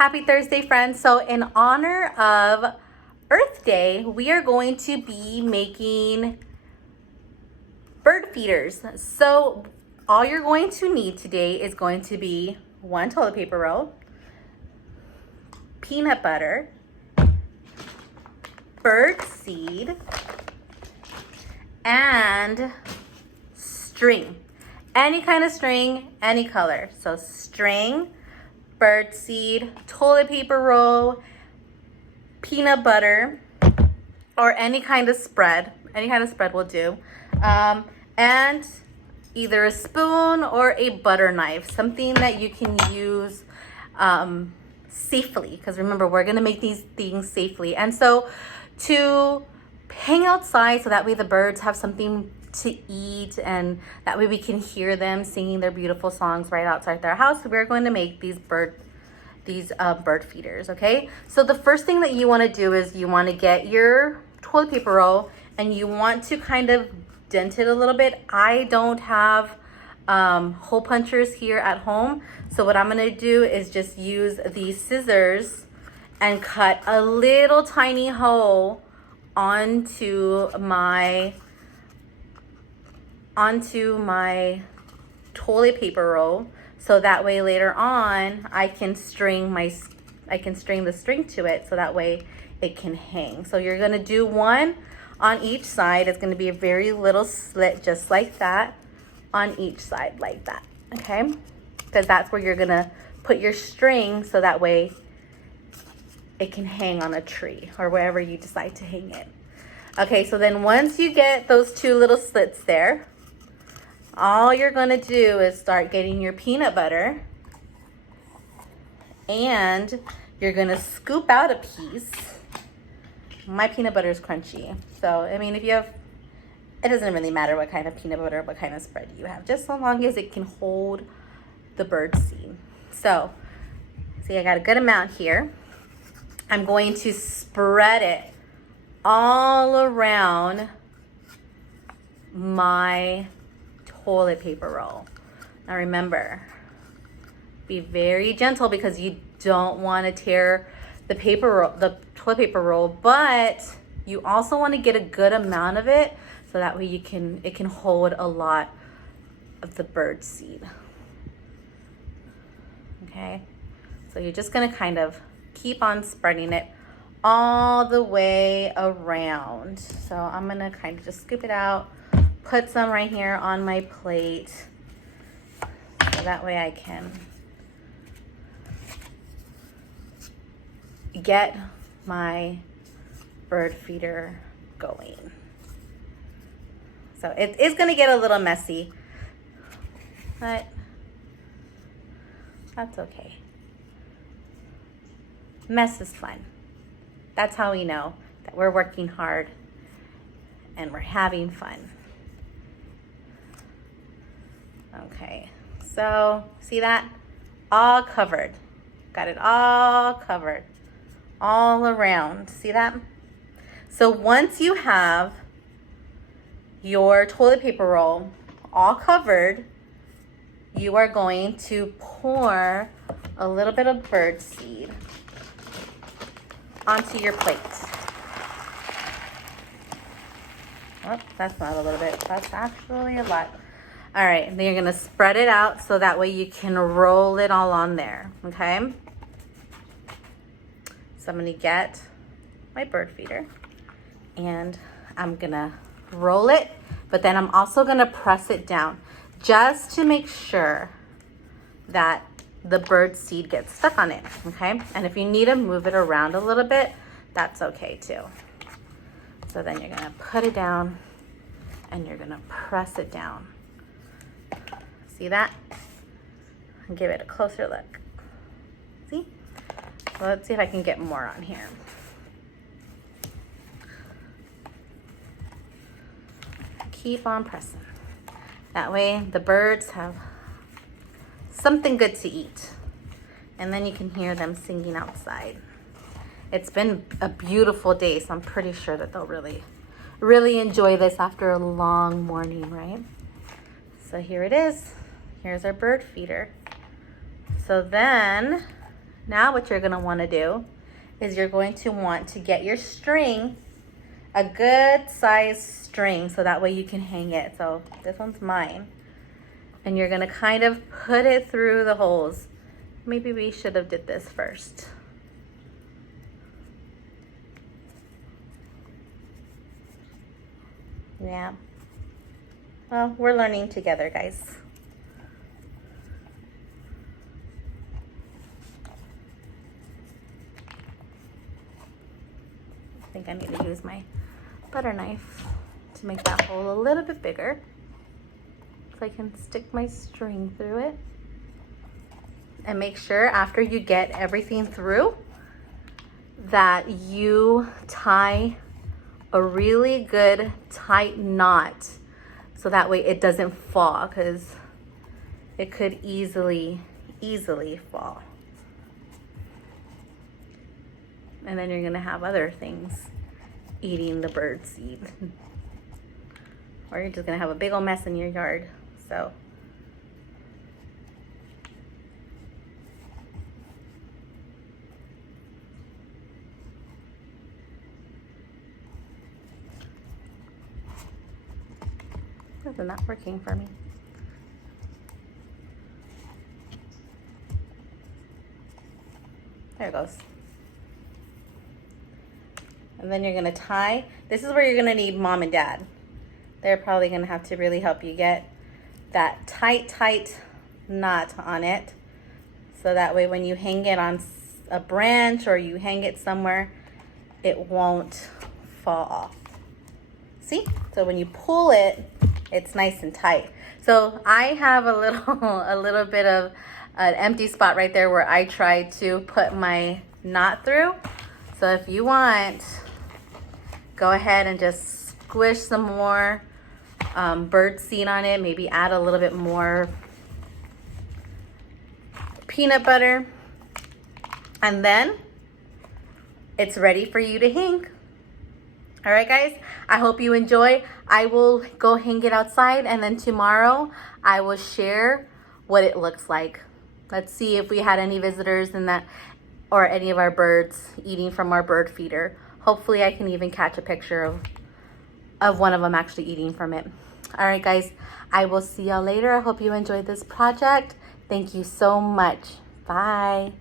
Happy Thursday, friends. So in honor of Earth Day, we are going to be making bird feeders. So all you're going to need today is going to be one toilet paper roll, peanut butter, bird seed, and string. Any kind of string, any color. So string, bird seed, toilet paper roll, peanut butter, or any kind of spread. Any kind of spread will do. And either a spoon or a butter knife, something that you can use safely. Because remember, we're gonna make these things safely. And so to hang outside so that way the birds have something to eat and that way we can hear them singing their beautiful songs right outside their house. We're going to make these bird feeders, okay? So the first thing that you want to do is you want to get your toilet paper roll and you want to kind of dent it a little bit. I don't have hole punchers here at home, so what I'm going to do is just use these scissors and cut a little tiny hole onto my toilet paper roll, so that way later on I can string the string to it, so that way it can hang. So you're gonna do one on each side. It's gonna be a very little slit just like that on each side like that, okay? Because that's where you're gonna put your string, so that way it can hang on a tree or wherever you decide to hang it. Okay, so then once you get those two little slits there, all you're gonna do is start getting your peanut butter and you're gonna scoop out a piece. My peanut butter is crunchy. So, I mean, if you have, it doesn't really matter what kind of peanut butter, what kind of spread you have, just so long as it can hold the bird seed. So, see, I got a good amount here. I'm going to spread it all around my toilet paper roll. Now remember, be very gentle because you don't want to tear the toilet paper roll, but you also want to get a good amount of it so that way it can hold a lot of the bird seed. Okay, so you're just gonna kind of keep on spreading it all the way around. So I'm gonna kind of just scoop it out, put some right here on my plate, so that way I can get my bird feeder going. So it is gonna get a little messy, but that's okay. Mess is fun. That's how we know that we're working hard and we're having fun. Okay, so see that? All covered. Got it all covered. All around. See that? So once you have your toilet paper roll all covered, you are going to pour a little bit of bird seed onto your plate. Oh, that's not a little bit, that's actually a lot. All right, and then you're gonna spread it out so that way you can roll it all on there, okay? So I'm gonna get my bird feeder and I'm gonna roll it, but then I'm also gonna press it down just to make sure that the bird seed gets stuck on it, okay? And if you need to move it around a little bit, that's okay too. So then you're gonna put it down and you're gonna press it down. See that? And give it a closer look. See? So let's see if I can get more on here. Keep on pressing. That way the birds have something good to eat. And then you can hear them singing outside. It's been a beautiful day, so I'm pretty sure that they'll really enjoy this after a long morning, right? So here it is. Here's our bird feeder. So then Now what you're gonna wanna do is you're going to want to get your string, a good size string, so that way you can hang it. So this one's mine. And you're gonna kind of put it through the holes. Maybe we should have did this first. Yeah. Well, we're learning together, guys. I think I need to use my butter knife to make that hole a little bit bigger, so I can stick my string through it. And make sure after you get everything through that you tie a really good tight knot, so that way it doesn't fall, because it could easily fall. And then you're gonna have other things eating the bird seed. Or you're just gonna have a big old mess in your yard. So isn't that working for me? There it goes. And then you're gonna tie. This is where you're gonna need mom and dad. They're probably gonna have to really help you get that tight knot on it. So that way when you hang it on a branch or you hang it somewhere, it won't fall off. See? So when you pull it, it's nice and tight. So I have a little bit of an empty spot right there where I tried to put my knot through. So if you want, go ahead and just squish some more bird seed on it. Maybe add a little bit more peanut butter. And then it's ready for you to hang. All right, guys, I hope you enjoy. I will go hang it outside, and then tomorrow I will share what it looks like. Let's see if we had any visitors in that, or any of our birds eating from our bird feeder. Hopefully I can even catch a picture of one of them actually eating from it. All right, guys, I will see y'all later. I hope you enjoyed this project. Thank you so much. Bye.